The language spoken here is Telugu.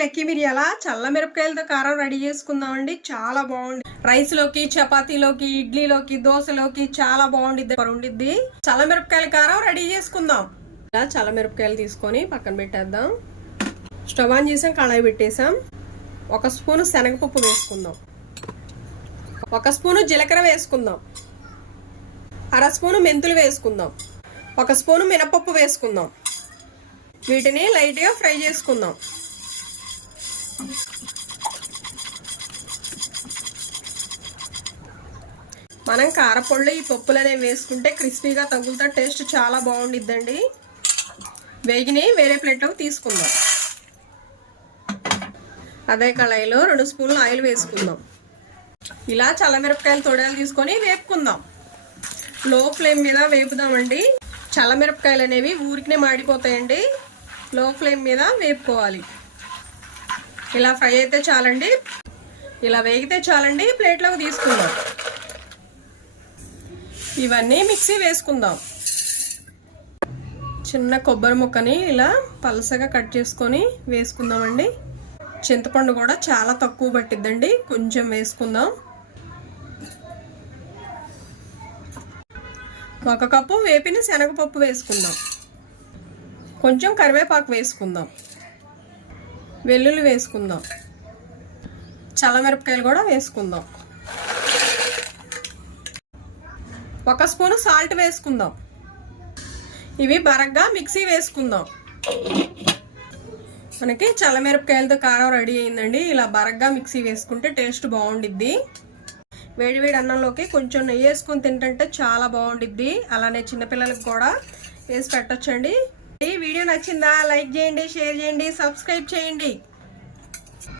లెక్కి మిరియాల చల్ల మిరపకాయలతో కారం రెడీ చేసుకుందామండి. చాలా బాగుంది. రైస్ లోకి, చపాతీలోకి, ఇడ్లీలోకి, దోశలోకి చాలా బాగుండిద్ది. చల్ల మిరపకాయల కారం రెడీ చేసుకుందాం. ఇలా చల్ల మిరపకాయలు తీసుకొని పక్కన పెట్టేద్దాం. స్టవ్ ఆన్ చేసాం, కళాయి పెట్టేసాం. 1 స్పూను శనగపప్పు వేసుకుందాం. 1 స్పూను జీలకర్ర వేసుకుందాం. 1/2 స్పూను మెంతులు వేసుకుందాం. 1 స్పూను మినపప్పు వేసుకుందాం. వీటిని లైట్గా ఫ్రై చేసుకుందాం. మనం కారపొళ్ళు ఈ పప్పులు అనేవి వేసుకుంటే క్రిస్పీగా తగులుతా టేస్ట్ చాలా బాగుండిద్దండి. వేగిని వేరే ప్లేట్లోకి తీసుకుందాం. అదే కళాయిలో 2 స్పూన్లు ఆయిల్ వేసుకుందాం. ఇలా చల్లమిరపకాయలు తొడాలు తీసుకొని వేపుకుందాం. లో ఫ్లేమ్ మీద వేపుదామండి. చల్లమిరపకాయలు అనేవి ఊరికినే మాడిపోతాయండి. లో ఫ్లేమ్ మీద వేపుకోవాలి. ఇలా ఫ్రై అయితే చాలండి. ఇలా వేగితే చాలండి. ప్లేట్లోకి తీసుకుందాం. ఇవన్నీ మిక్సీ వేసుకుందాం. చిన్న కొబ్బరి ముక్కని ఇలా పలసగా కట్ చేసుకొని వేసుకుందామండి. చింతపండు కూడా చాలా తక్కువ పట్టిద్దండి, కొంచెం వేసుకుందాం. 1 కప్పు వేపిన శనగపప్పు వేసుకుందాం. కొంచెం కరివేపాకు వేసుకుందాం. వెల్లుల్లి వేసుకుందాం. చల్లమిరపకాయలు కూడా వేసుకుందాం. 1 స్పూను సాల్ట్ వేసుకుందాం. ఇవి బరగ్గా మిక్సీ వేసుకుందాం. మనకి చల్లమిరపకాయలతో కారం రెడీ అయిందండి. ఇలా బరగ్గా మిక్సీ వేసుకుంటే టేస్ట్ బాగుండిద్ది. వేడివేడి అన్నంలోకి కొంచెం నెయ్యి వేసుకొని తింటుంటే చాలా బాగుండిద్ది. అలానే చిన్నపిల్లలకు కూడా వేసి పెట్టొచ్చండి. ఈ వీడియో నచ్చిందా? లైక్ చేయండి, షేర్ చేయండి, సబ్స్క్రైబ్ చేయండి.